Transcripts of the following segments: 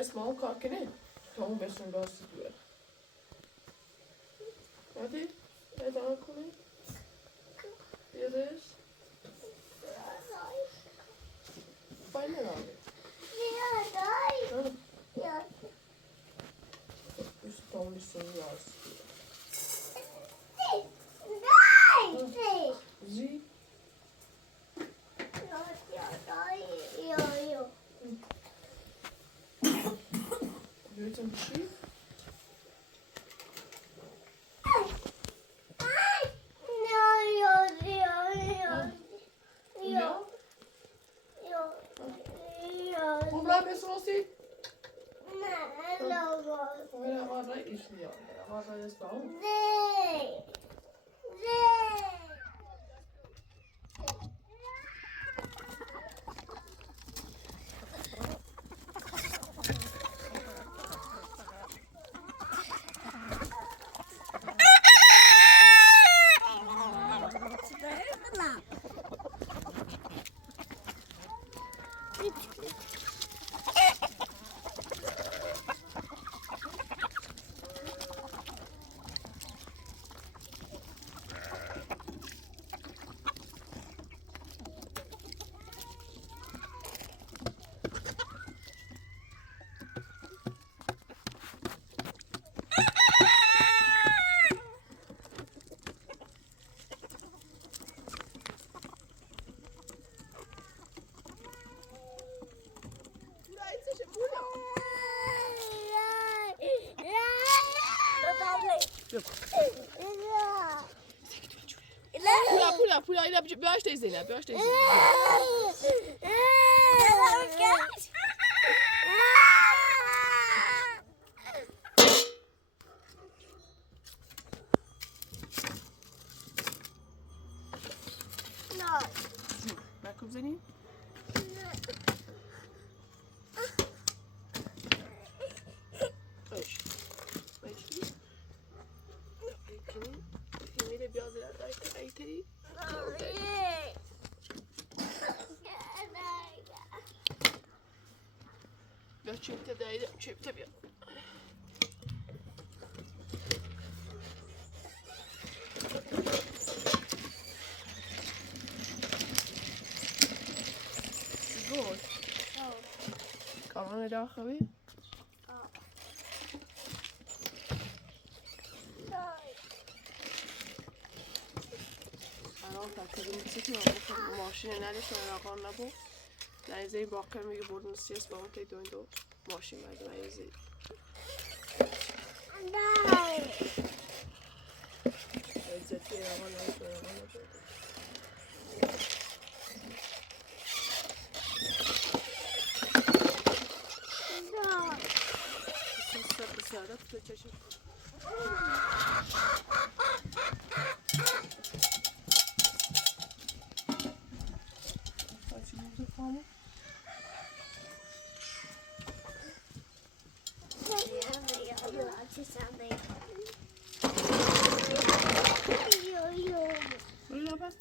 اسمعوا كاكنين توم بيسون باس دور هادي هذا كله يريش فاين هذا يا بس توم بيسون باس زي Willst du ein Schiff? Wo bleibst du, Rossi? Oder war da ich hier? War da das Baum? Pula, börş teyzeyle, börş teyzeyle. Bak kuzenim. Biraz ileride ayıtayım. Ya çöpte değil, çöpte bir. Good. Kan man idag, Javi? ماشین نداشت رقم نبود لحظه باقی میگه بردن سیاس با اون که دویندو ماشین باید لحظه لحظه رقم نبود تو چشم بچه موزه خامو برو لباس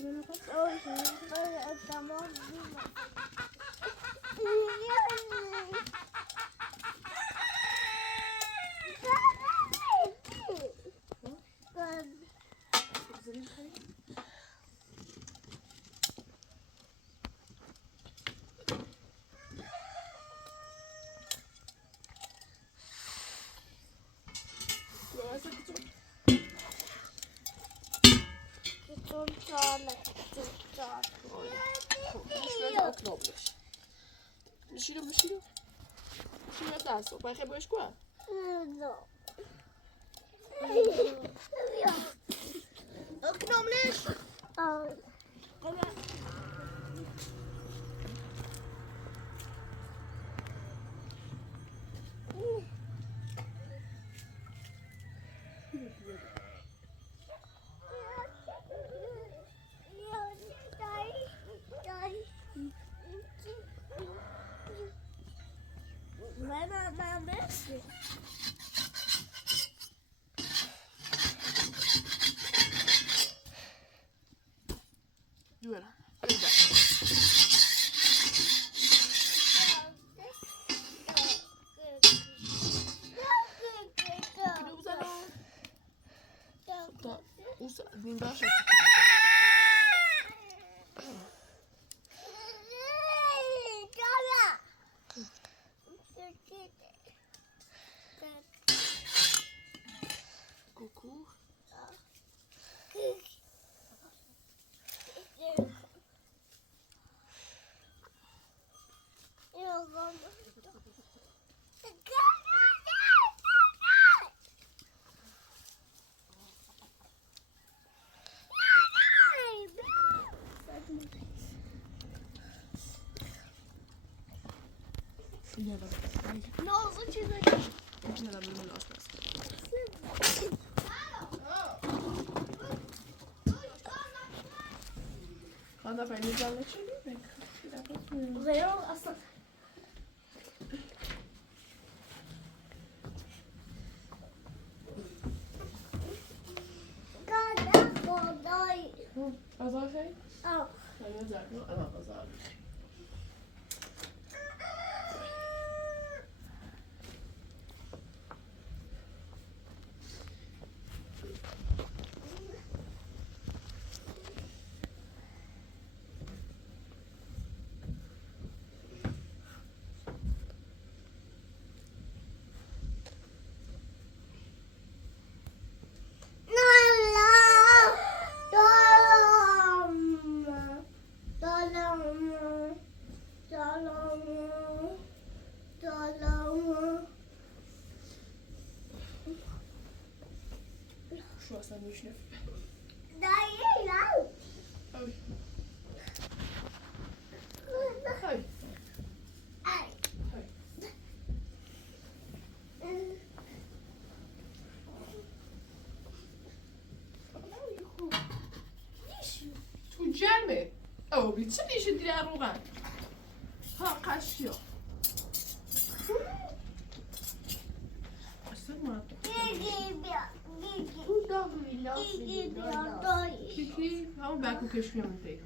Mexilho. Mexilho abraço. Vai reboar com ela? Não. O que não me lixo? Dua lah. Usa, ninguém acha. Coucou. No, zачем это? Не надо было остаться. Когда пойдем за лечение, Лео остался. Azar şey? Al. Ben özellikle ama azar. Şu an sen düşünüyor. Hayır. Hayır. تو جمعه او بی چه میشه دیره روغن ها قشیا اصلا ما Kiki همون بکو کشمی همون پیدا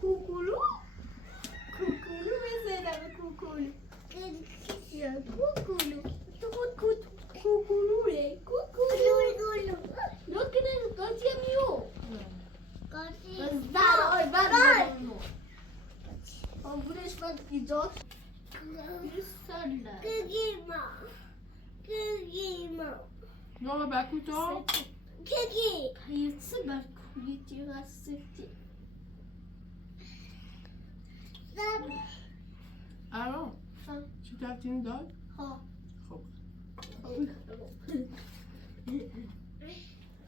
کوکولو بزنم کوکولو کوکولوه Look at it, go see you. Burası bak güzel. Kıgıma. Ne oldu Berkut o? Kıgı. Hayatsı Berkut yetiyor sırtı. Aaron. Tu t'as une dog? Ha.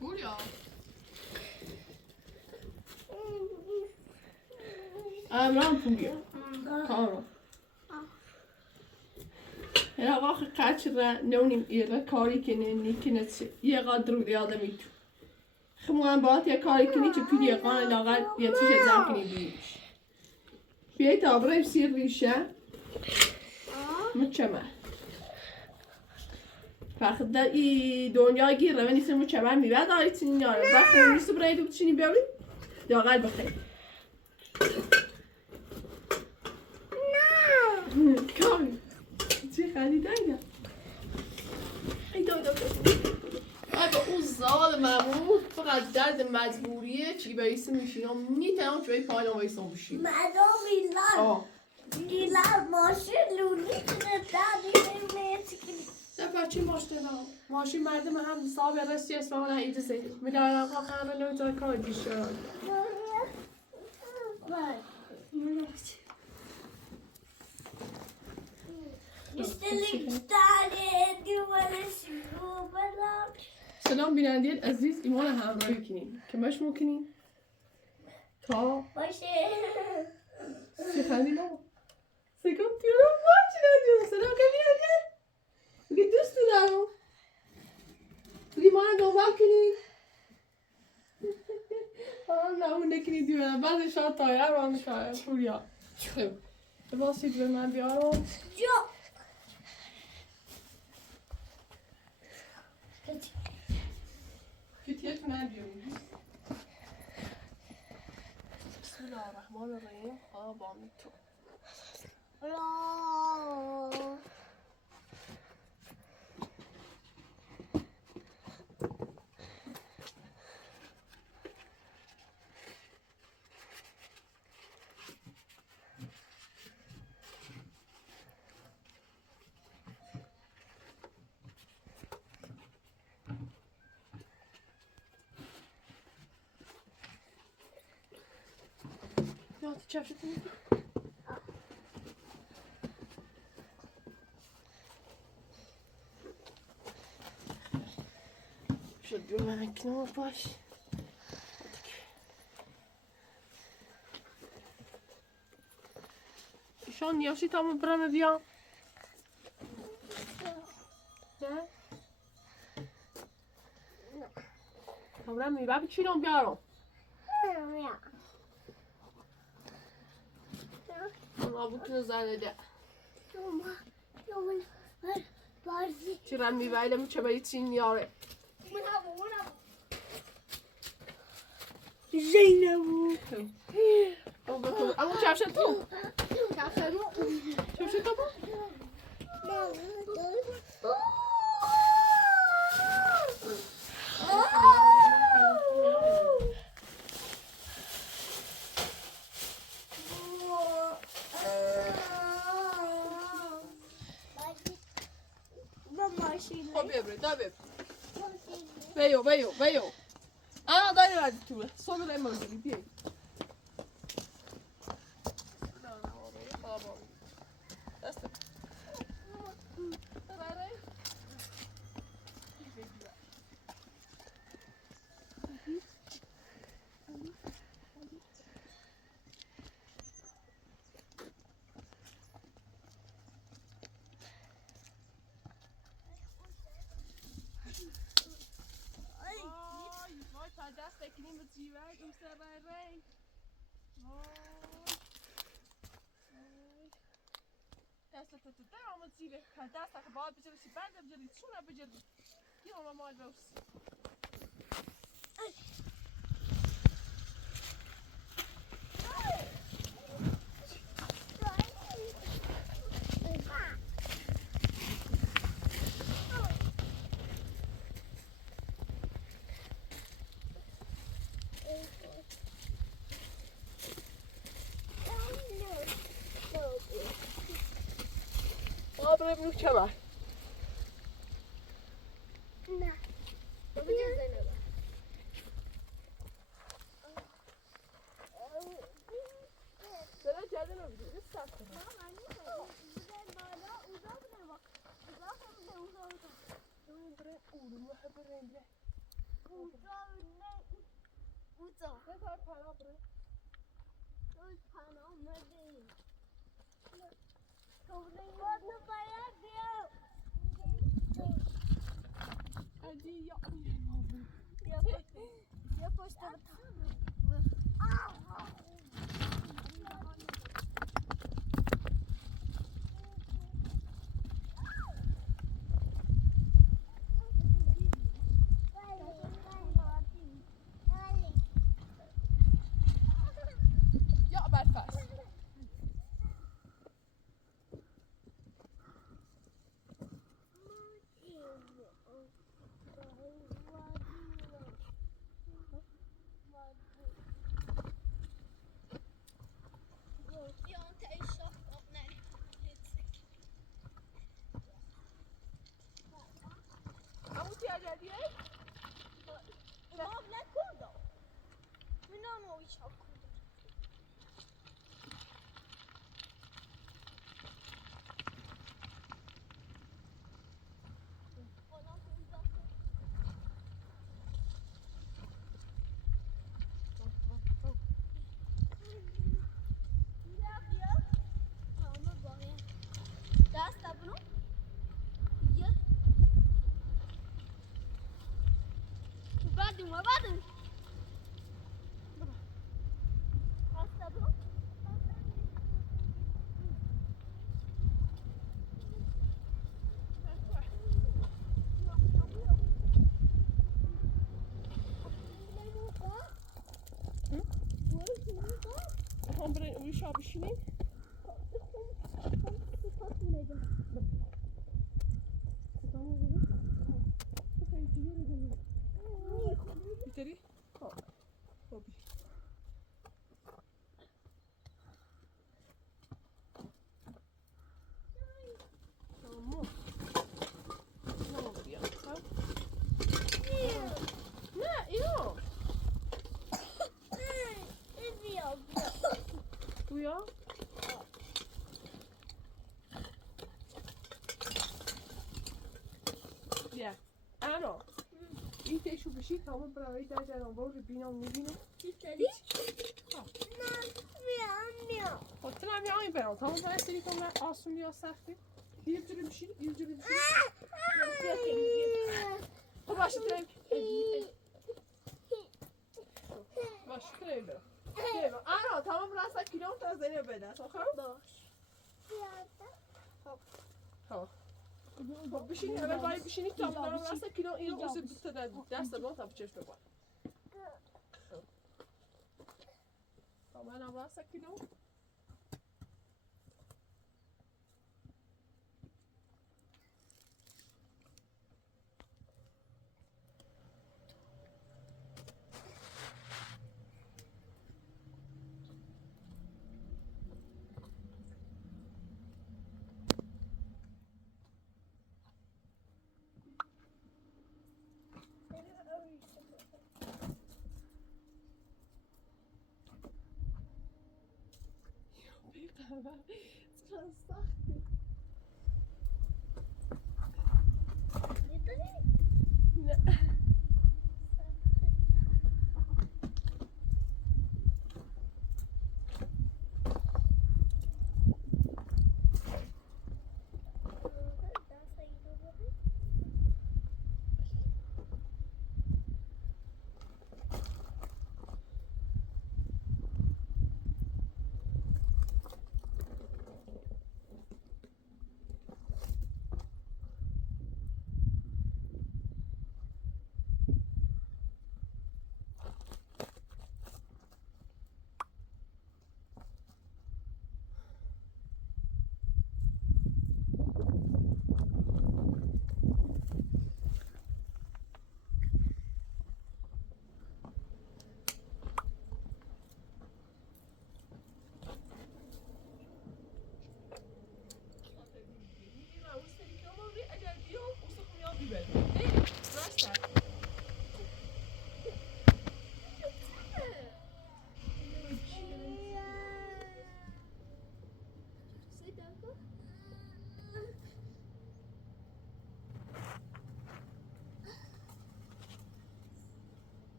Julia. Aaron fungerar. Karo. Jag var katt شرا نوني إيرا كاري كنني كنت يقدروا رياضة ميتو خموان بات يا كاري كني تبتدي يقان لاغال يتيجي زان كني بيش بيت أبرة بصير ريشة متشمع فاخد ای دنیا گیر و نیست متشمع میبرد آقای تینی ناره بخیر نیست برای دو بچینی بیاری لاغال بخیر نه کاری چی خریده اینا ای دو با اون ظالممون فقط درد مجبوریه چی بایسته میشینم میتونم که بایی پایان بایستم بشیم مدام میلان ماشین لونی کنه دادی نمیتی کنی دفعه چی دادم ماشین مردم هم صاحب رسی اسفان عید زید میدارم خواهر نوزا کار دیشه سلام بینندگان عزیز ایمان همراهی کنیم که مش ممکنیم تا باشه سخنی بابا سکم پیرم باشه ندیدم سلام که بینندگان بگه دوست دارم بگه ایمان دنبال کنیم نه اون نکنی دیونم بعد شاید تایر و هم شاید پوریا بباسید به من بیارم فتيات من اليوم بسم الله الرحمن الرحيم باميتو Ja, ty cię wszystko شد من کنار باش ایشان نیاشی تامو برم بیام نه؟ برم میبرم چی رو بیارم نابوتون زنده چی رم میبایلم چه باید چی میاره زینبو اما کفشت تو کفشت تو خب ببره دا ببره بیو داری ردی توه سونو داری منزلی بیایی دسته ببره دست بکنیم به جیوک اون سر ری دست تو در آمد زیره دست که باید بجرد سی برده بجرد چونه بجرد یه آمد مال بوسی بریم چه بر نه بابا جان زینبا سلام جاده نمیدونی این سخت کنم یا پشت Ja, bij vast. Wat moet jij daar die? Mam نکردم اینا مویش ها کردم دست ابرو یه بعدم بعدم دست ابرو Gaan we een uur machine? Biteri? Hobby. Tamam. Ne olur ya? Ne? Yok. Bu ya? Ja. Ano. Eet deze muziek, allemaal praten daar zijn dan boven binnen میبینه. خب تو نمی آین برام تمام باید سری کنم آسون یا سختی یه جوری میشین یه جوری میشین خب باشه تو باشه تو نمی برم آنا تمام راستا کیلوم تا زنی بده خب خب خب بشینی اول باید بشینی تا تمام راستا کیلو اینو اوزی دست با تا بچش ببار تمام راستا کیلو چقدر سخته نه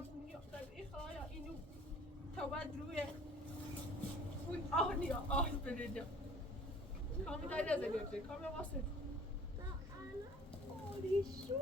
بونیا خیلی خواهیا اینو تا بعد روی آه نیا آه بریدم کامی داری از اگرده کامی واسه آلیشو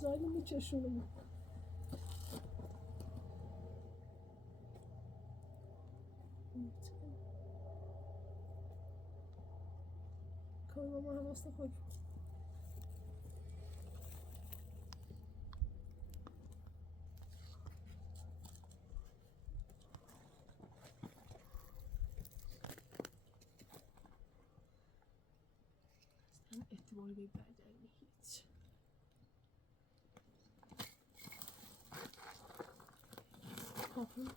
زایلی میچشونم کامی ماما حواسته خود احتمال به بدنی هیچ کافی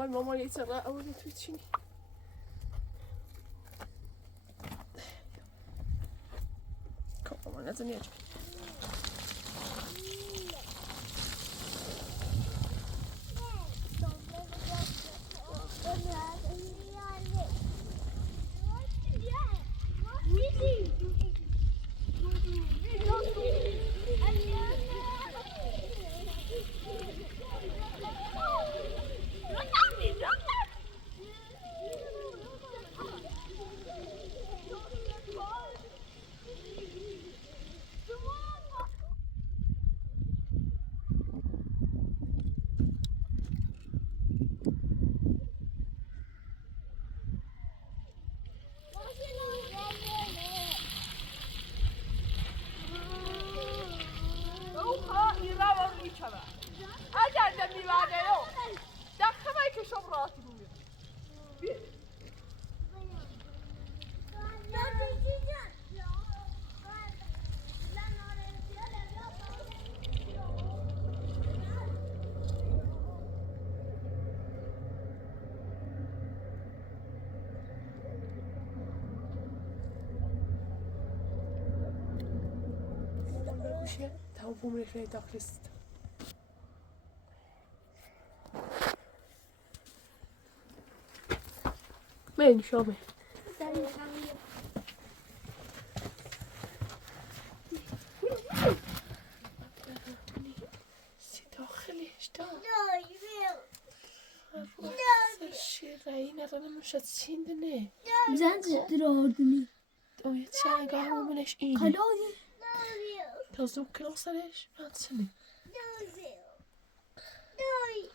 آی ماما یه چقدر اول توی چینی کام ماما نزن یه جا تمام بومه فيه داخلست من شامه داخلش شيرين انا مش هتسيندني زنت درادني اوه تشاقا هو منش ايدي خلاص تزوك كنوصلش ما تسني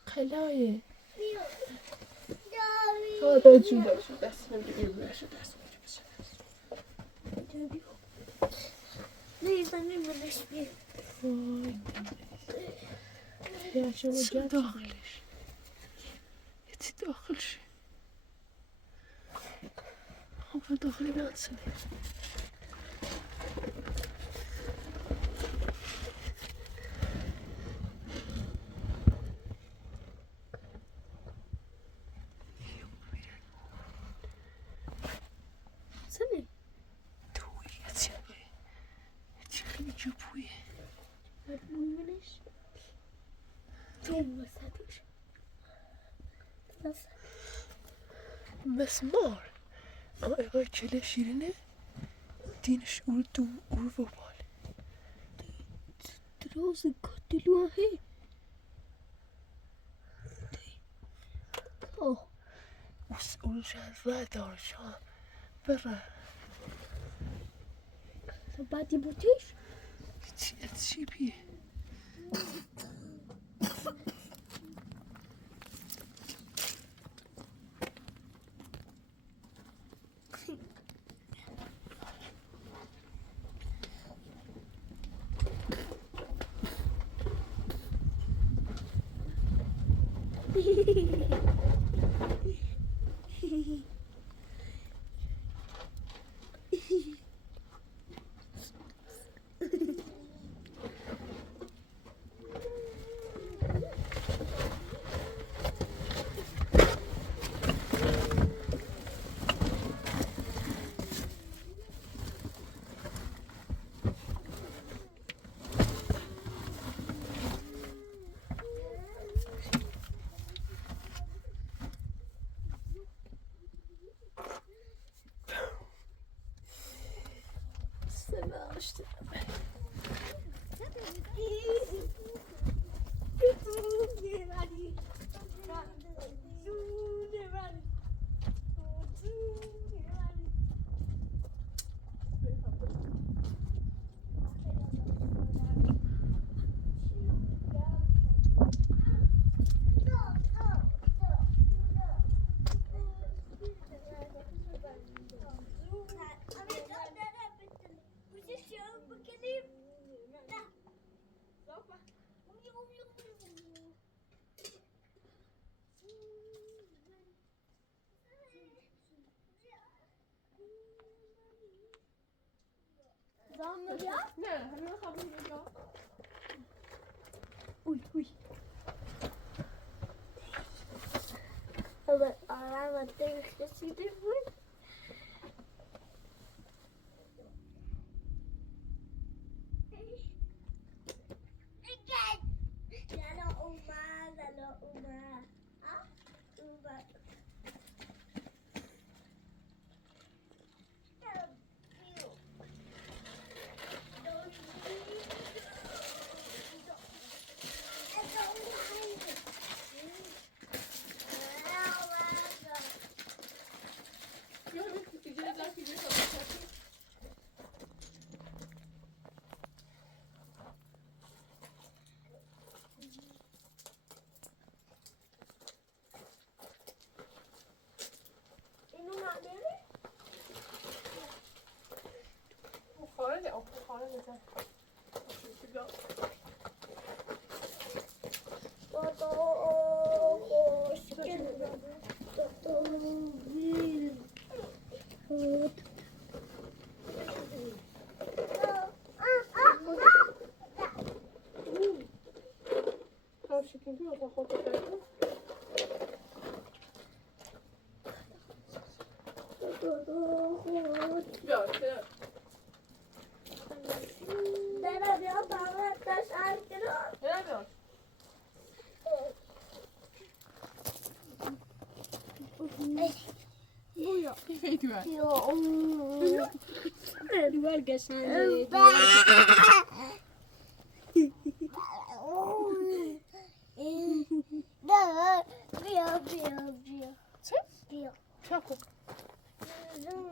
خلاية هذا جدا شو دسمه بيجيب شو دسمه ليش أنا بلاش بيه يا شو جاب داخلش يتداخلش هم داخلي ما تسني سني توي يتسوي يتخلي جبوي منش توم وساتش مسمار اما اقای کله شیرینه دینش اردو و بال دراز کتلو هی اونش از دارشان برا بعدی بوتیش چی بیه نه همین خبر میگم اوی but I would think this is different.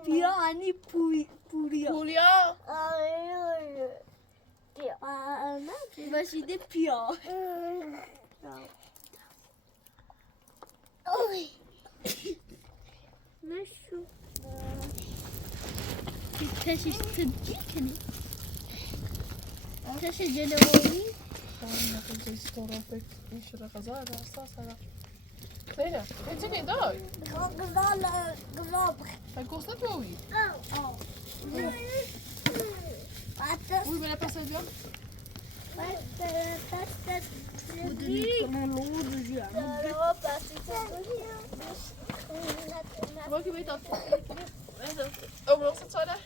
بیا انی پوریا پولیا باشیده پیا نشو تشش تبجی کنی تش جلوی Zeynep, ne çekeyim daha? Güzel. Ben kostet mi uyuyayım? Uyu ben pas ediyorum. Welke weet dat? Oh, was het zo daar?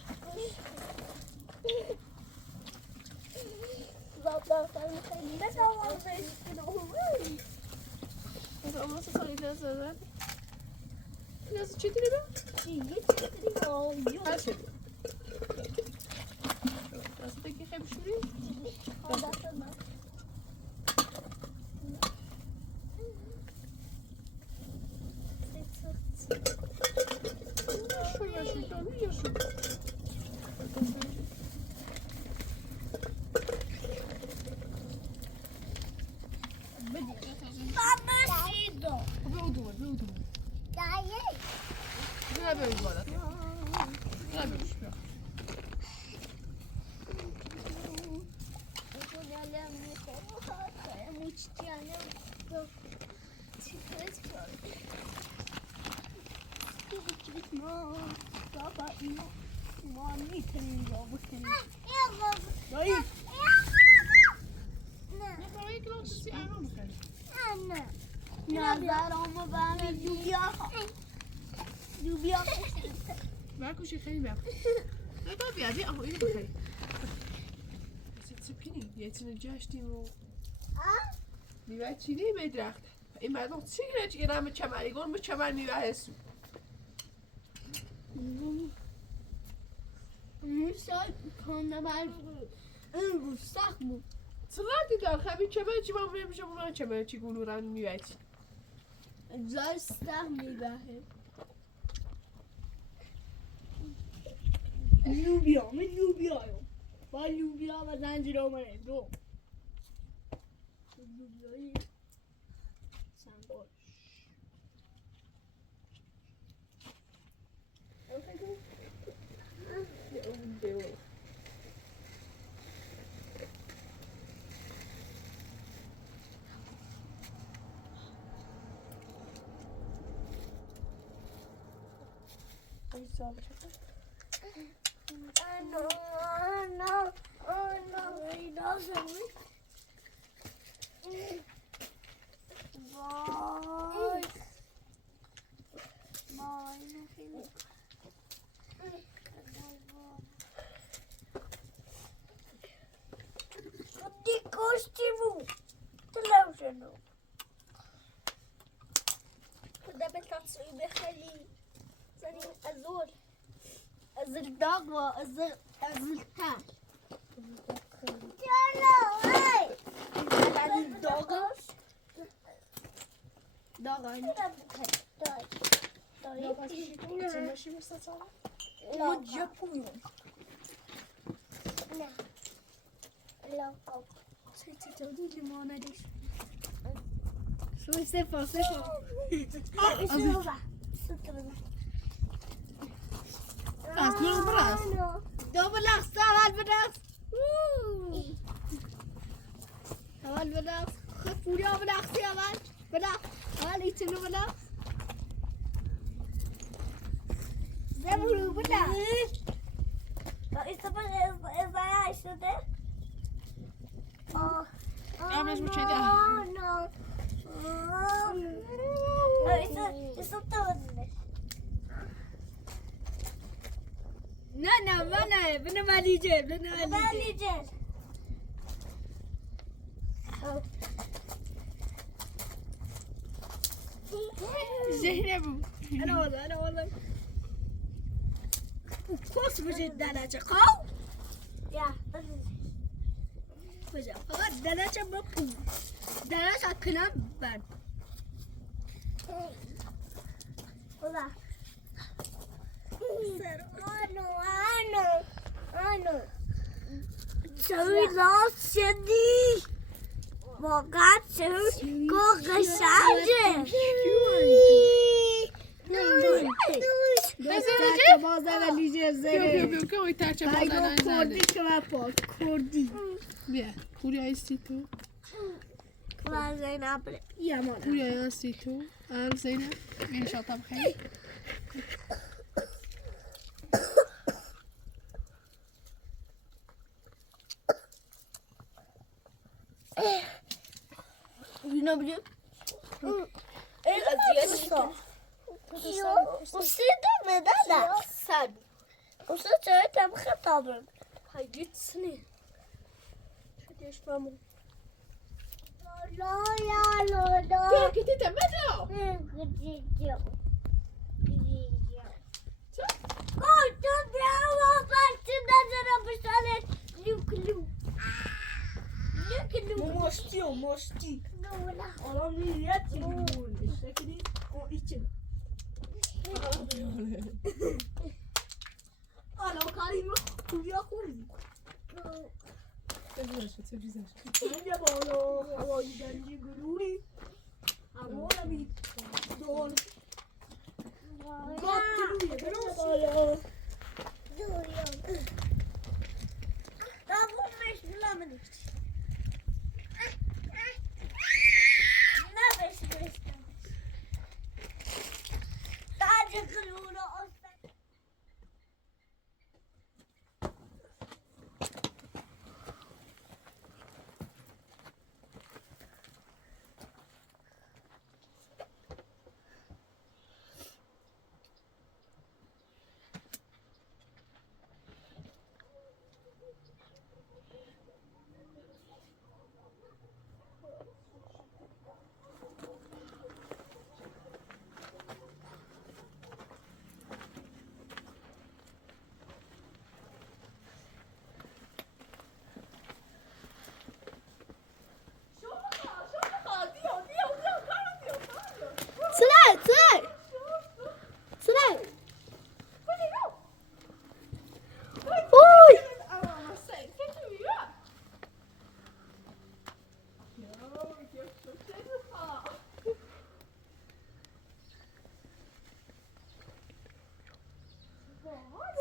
Was het zo niet zo daar? Nasıl çetini be? Her şey. Nasıl da ki hep şuraya? Şuraya şuradan ya şuradan. Było dumne. Zrobię już wodę. Zrobię już śpiew. Nie prawie klączy się Aronkę. نظر آمو بهم لوبیا برکوش خیلی بیا. نه با بیا بیا اما اینو بخری. سپینی یه تونه جاشتیم و میوه چینی به درخت. این مردم چی گرم به چمری گرم به چمر میوه هستو. سال کنده بر این رو سخت بود سلام دیدار خبی چمر چی من میشه اونها چمر چی گلوران میوه چی. زار سخت میبهه لوبیا من لوبیایم با لوبیا و زنجیر آمنه دو لوبیایی سنگار از الداغ و از التان از الداغ داغ اینه مجبورم چی تودی لیمونه دیش شو سفا از نور براس. دو بلغز اول بلغز اول بلغز خب پوریا بلغزی اول بلغز اول ایتونو بلغز زبورو بلغز Amas muchachos. نه منه بنو ملیجه بنو ملیجه زينب انا والله كوس بجد دلچه خو يا بجا فقط دلچه بپو دلچه کنم بر خدا آنو چوی راست شدی واقعا چوی قشنگه بزنه بازه ولیجه زره بیا که اوی ترچه بازه کردی که من پاک کردی بیا پوری هستی تو من زینب یه مانه پوری هستی تو زینب این شاطب خیلی اینا بگیم این قضیه وصلت مدادا سد وصلت هم خطابم هاجيت سنين شديش فمو لا بیا که تیتا مدو Korktum ya babarsın nazara bısalet. Lüklü. Lüklü. Mosti o mosti. Dola. Adam niyet yiyor. Şekeri o için. Alo Karim kuya kuy. C'est bizarre. Önce bana havayı denci gururi. Ama bir doğru. Duyuyorum. Daha bu meşgulamadık. Ne meşgul? Sadece kırığı olsa. Sıra. Sıra. Oy.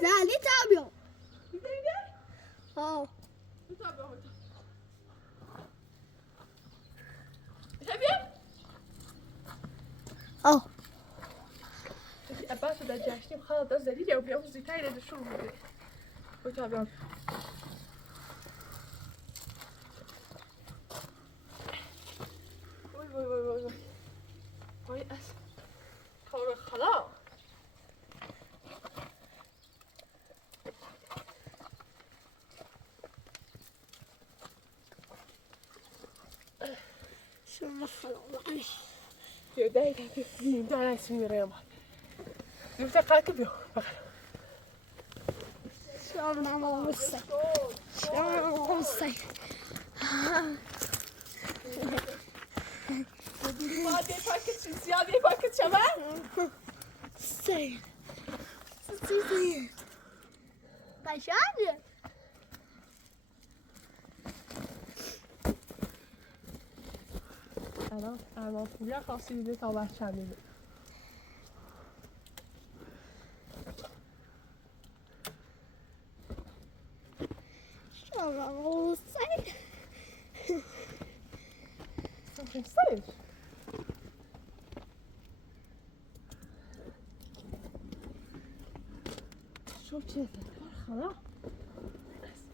Zali tabiyo. Oh. Très bien. Oh. Abba شده جشنیم خلاص از دلیل یا بیام زودتر ردشون بوده کجا بیام وای از کار خلا شما خلاص. بیا دایده بیا داره اسمی میرم دوسته قاطی بیا فقط شما مستي. شما مستي. زیادی پاکت زیادی پاکت شما مستي. مستي. قشنگه. الان پولیا خواستی دیده تا بچه هم میده شما مستي. Sayır. Çok çetin. Hala.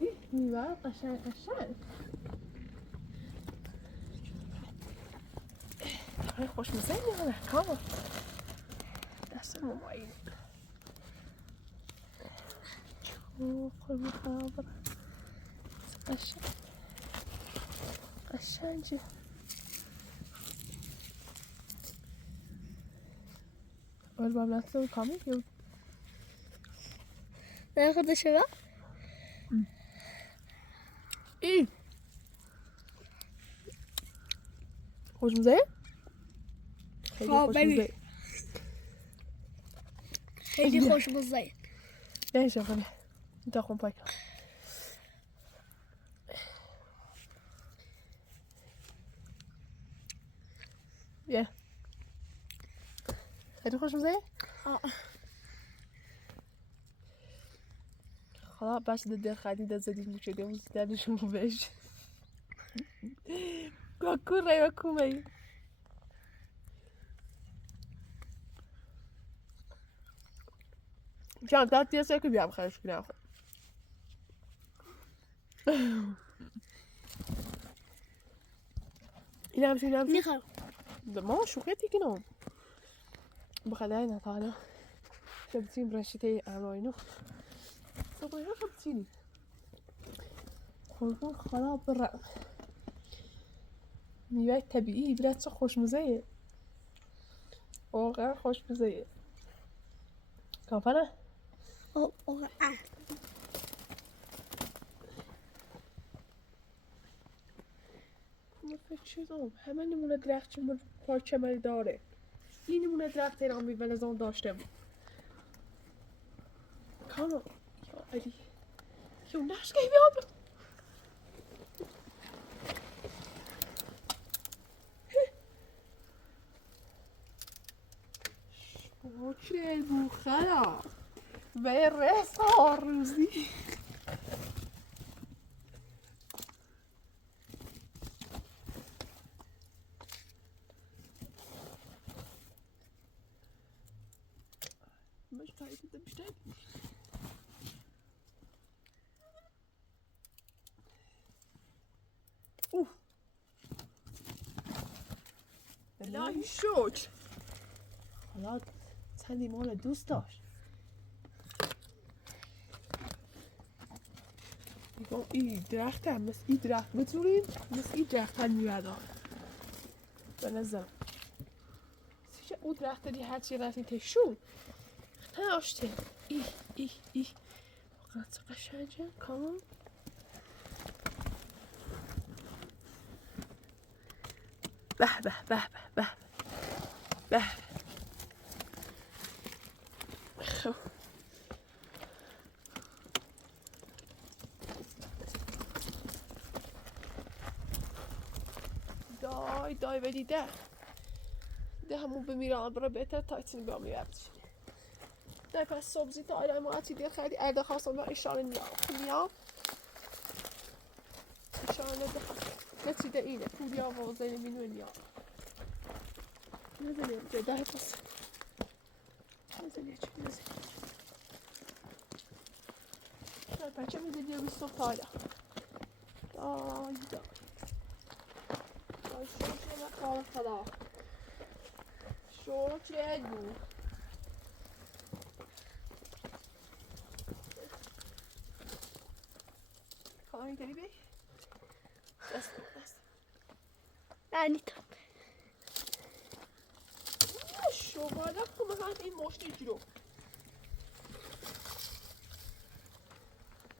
Eski mivar قشنگ قشنگ. خوشمزه میمونه کامل. دست موبایل. خیلی خرابه. قشنگ. قشنگه. Öyle bablasını kamı yok. Ne arkadaşı var? İyi. Hoşumuza? benim. خیلی خوشمزه. Ne şefane? Bir daha kompay. Ye. خیلی خوشمزه؟ خلا باش در خرید زدید میشده اون زدنشون رو بهش کاکور رای و کومه جان داد دیسه که بیام خرش کنم این همشون این همشون میخوام. ما شوخیتی کنم بخدای نتالا شبتیم برشته اماینو صبحی ها شبتینی خورگون خلا برا میوه طبیعی برد چه خوشمزه واقعا خوشمزه کافنه من فکر شدم همه نمونه درخت چون پارچه داره این نمونه درخت این آمی ولزان داشته بود کانو یا علی یا نشکه بیاد شکر بوخلا به رسا روزی مش فايدة ده مش تاني اوه الهی شکر حالا چندی مال دوست داشت میگم این درخت هم مثل این درخت بتونین مثل این درخت هم میادم به نظرم سیشه او درخت دی هرچی رفتین تشون داشته ای واقعا چه قشنگه کام به به به به به به خب دای بدی ده همون بمیرم برای بهتر تایتین بیام میبردش نه پس سبزی تا آدم معتی دیر خیلی ارده خواستم با اشاره نیام اشاره نتیده اینه پولیا و زنی مینو نیام نزنیم ده پس نزنیم نه بچه میزنیم بیستم تایلا دای شکر مخواه خدا شکر بود خواهی داری بی؟ دست نیتا شماله کمه هم این مشتی جلو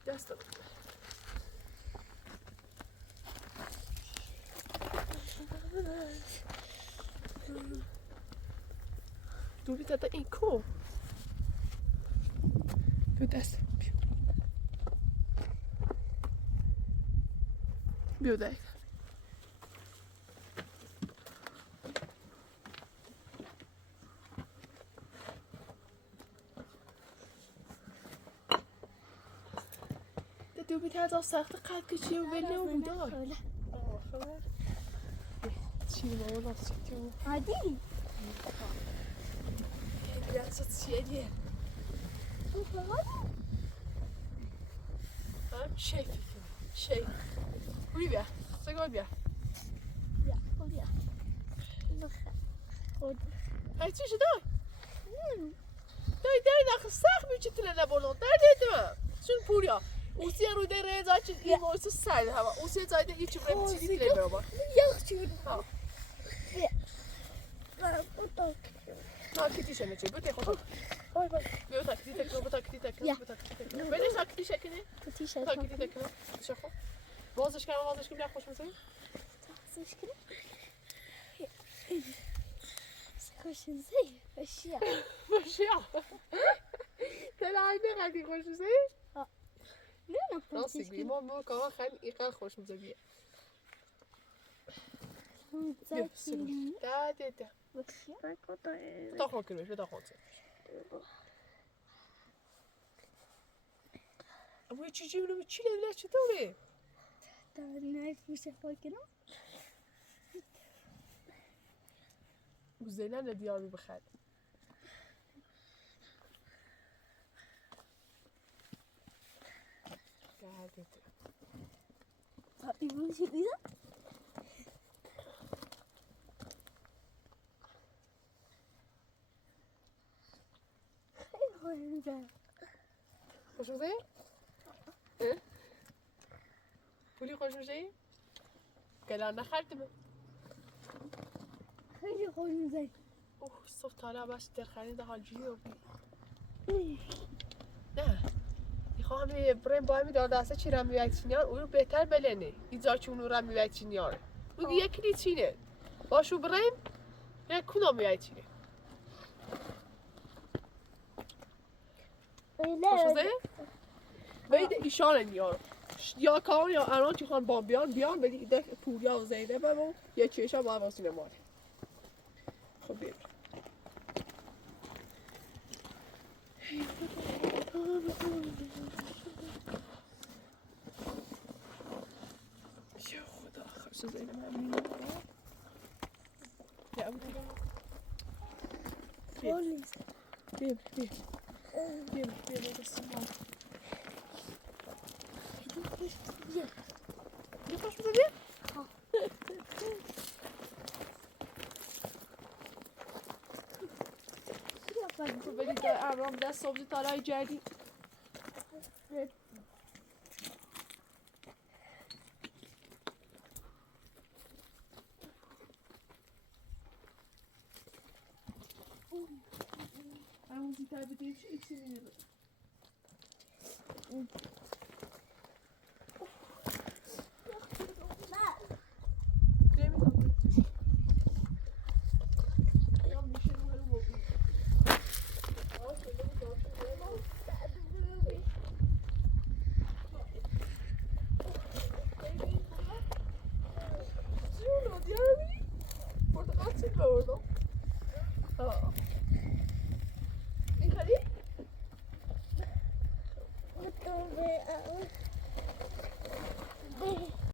دست دو بیت تا این کو دو دست بیو دای دو بیت از سخت قد کشی و ولی و بودار چی رو راست تو عادی Biraz şey diye. Şey. Buraya bia. Segura bia. Ja, kom ja. Goed. Hey, zie je daar? Dai, nach sag mir bitte la volontà dedim. Şun purya. Usiye rude reza çiz iyi oysa saydı hava. Usiye zayda hiç böyle çizgi dile baba. Yok çünkü. Ha. Ha, kiti şene çiz. Böyle koy. Vay. Böyle takti tekrar, bu takti tekrar. Böyle takti şekli. Kiti şey. Takti tekrar. Şaka. Bazışı kim ya hoş musun? Sıkışkın. Sıkışın zey. Eşya. Başya. Sen aynı kadar hoş musun? Ne yaptın? Nasıl bir mama kava hem ikal hoş musun diye. Zaten. Da. Eşya. Tak bakayım, bir daha olsun. Ama çocuğum ne çile bile çıtırı. Daha ne bir şey bakayım. Güzeller ne diyar bir bakar. Geldi. Abi bu şey değil. خوش می‌زنی؟ اه؟ پولی خوش می‌زنی؟ گلان نخردم. خیلی خوش می‌زنی. اوه صبح طالع باش در خرید حال جیو بی. نه خواهم بریم باید میدار دسته چی رمی ویچینیان او رو بهتر بلنه ایزا چون او رمی ویچینیان او یکی لیچینه باشو بریم یک کنم ویچینه باشو زه؟ بید ایشان نیار یا کار یا الان چی خوان بیان ولی ایده پوریا و زیده بمون یه چیشا باید واسونه ماره خب بیر یا خدا خب زیده من میمونه یا بیر یه پاش بزنی؟ تو بدید ارام دست سبزی تارای جدید همون زیتر بدید چی میره